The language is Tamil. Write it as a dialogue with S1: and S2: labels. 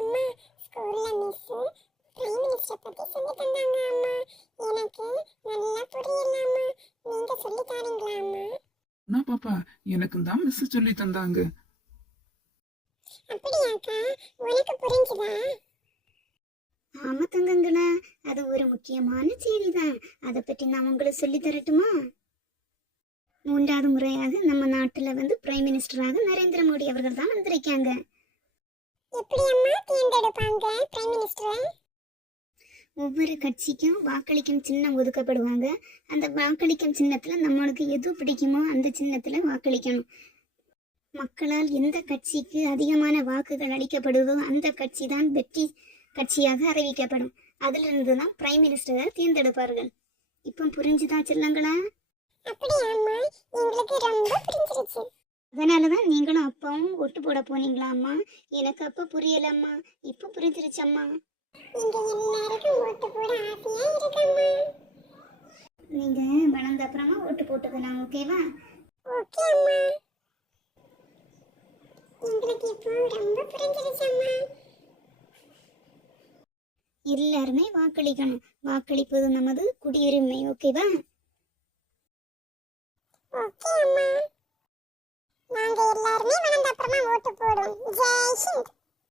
S1: அம்மா ஸ்கூல்ல மிஸ் பிரைம் மினிஸ்டர் பத்தி சொல்லி தந்தாங்க அம்மா. எனக்கு நல்லா புரியல அம்மா நீங்க சொல்லி தாரீங்களா அம்மா?
S2: நான் பாப்பா எனக்கு தான் மிஸ் சொல்லி தந்தாங்க.
S1: அப்படியாக்கா உனக்கு புரிஞ்சுதா?
S3: ஆமா தங்கங்களா அது ஒரு முக்கியமான செய்தி தான் அதை பற்றி நான் உங்களுக்கு சொல்லி தரட்டுமா? மூன்றாவது முறையாக நம்ம நாட்டில் வந்து பிரைம் மினிஸ்டராக நரேந்திர மோடி அவர்கள் தான் வந்திருக்காங்க.
S1: எப்படி அம்மா தேர்ந்தெடுப்பாங்க பிரைம் மினிஸ்டரை
S3: ஒவ்வொரு கட்சிக்கும் வாக்களிக்கும் சின்னம் ஒதுக்கப்படுவாங்க. அந்த வாக்களிக்கும் சின்னத்தில் நம்மளுக்கு எது பிடிக்குமோ அந்த சின்னத்தில் வாக்களிக்கணும். மக்களால் எந்த கட்சிக்கு அதிகமான வாக்குகள் அளிக்கப்படுதோ அந்த கட்சி தான் வெற்றி கட்சியாக அறிவிக்கப்படும். அதிலிருந்து தான் பிரைம் மினிஸ்டரை தேர்ந்தெடுப்பார்கள். இப்போ புரிஞ்சுதா செல்லங்களா?
S1: அப்படியா அம்மா எங்களுக்கு ரொம்ப புரிஞ்சிருச்சு.
S3: அதனால தான் நீங்களும் அப்பாவும் ஒட்டு போட போனீங்களா அம்மா எனக்கு அப்போ புரியலம்மா. இப்போ புரிஞ்சிருச்சம்மா. நீங்கள் வளர்ந்த அப்புறமா ஓட்டு போட்டுக்கலாம் ஓகேவா?
S1: ஓகே அம்மா. எங்களுக்கு இப்போ ரொம்ப
S3: எல்லாருமே வாக்களிக்கணும். வாக்களிப்பது நமது குடியுரிமை ஓகேவா?
S1: ஓகே அம்மா. நாங்க எல்லாருமே வளர்ந்த அப்புறமா